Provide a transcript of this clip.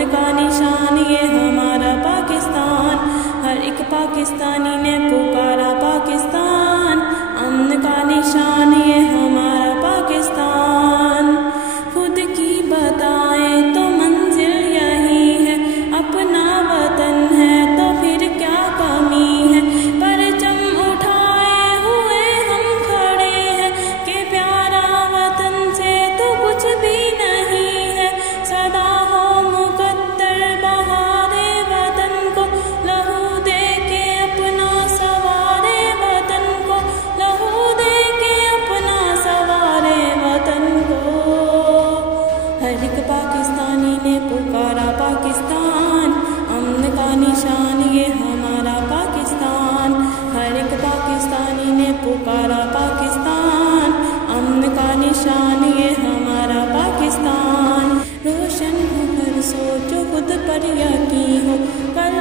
अमन का निशान ये हमारा पाकिस्तान। हर एक पाकिस्तानी ने पुकारा पाकिस्तान। अमन का निशान ये हमारा पाकिस्तान। खुद की बताएं तो मंजिल यही है, अपना वतन है तो फिर क्या कमी है। परचम उठाए हुए हम खड़े हैं कि प्यारा वतन से तो कुछ भी नहीं है। सदा हो मुकद्दर बहारे वतन को, लहू दे के अपना सवारे वतन को, लहू दे के अपना सवारे वतन को। हर एक पाकिस्तानी ने पुकारा पाकिस्तान। अमन का निशान ये हमारा पाकिस्तान। हर एक पाकिस्तानी ने पुकारा पाकिस्तान। अमन का निशान ये हमारा पाकिस्तान। रोशन हो हर सोचो खुद पर यकीन हो, कल